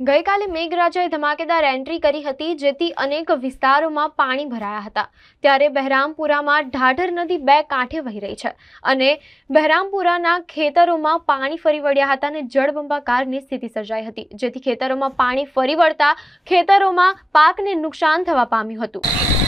ગઈકાલે મેઘરાજાએ ધમાકેદાર એન્ટ્રી કરી હતી, જેથી અનેક વિસ્તારોમાં પાણી ભરાયા હતા। ત્યારે બહેરામપુરામાં ઢાઢર નદી બે કાંઠે વહી રહી છે અને બહેરામપુરાના ખેતરોમાં પાણી ફરી વળ્યા હતા અને જળબંબાકારની સ્થિતિ સર્જાઈ હતી, જેથી ખેતરોમાં પાણી ફરી વળતા ખેતરોમાં પાકને નુકસાન થવા પામ્યું હતું।